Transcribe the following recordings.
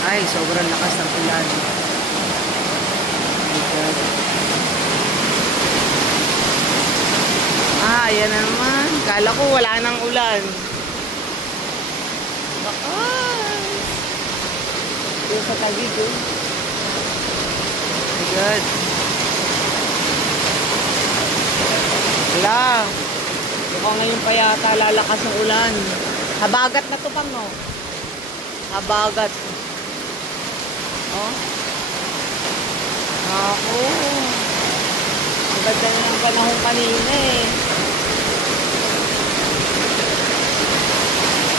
Ay, sobrang lakas ng ulan. Ayan na naman. Kala ko wala nang ulan. Lakas. Ito sa tagig, oh. My God. Wala. Mukhang ngayon pa yata lalakas ng ulan. Habagat na to pang, no? Habagat. Oh. Ako. Ang ganda na ng panahon kanina eh.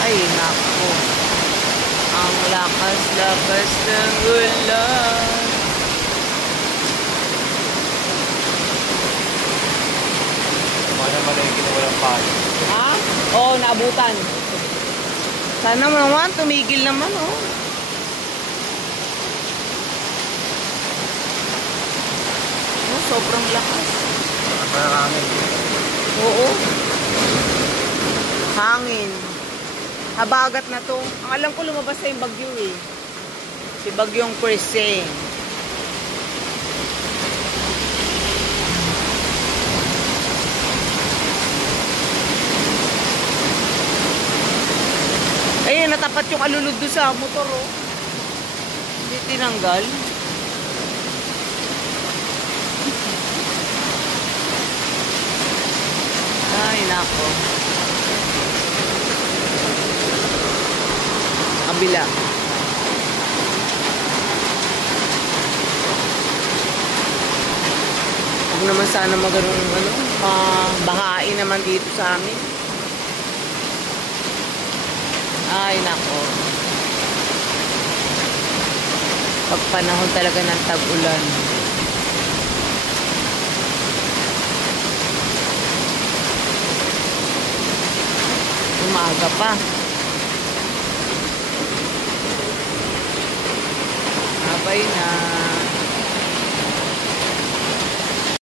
Ay, nako. Ang lakas-lakas ng ulan. Kumana malay walang payo. Ha? Oo, naabutan. Sana naman, tumigil naman, oh. Oh, sobrang lakas. Parang hangin. Oo. Hangin. Habagat na to. Ang alam ko lumabas na yung bagyo eh. Si Bagyong Perse. Ayun, natapat yung alulod doon sa motor, oh. Hindi tinanggal. Ay, nako. Kabila. Huwag naman sana magano'ng mabahain naman dito sa amin. Ay, nako. Pagpanahon talaga ng tag-ulan. Umaga pa. Sabay na.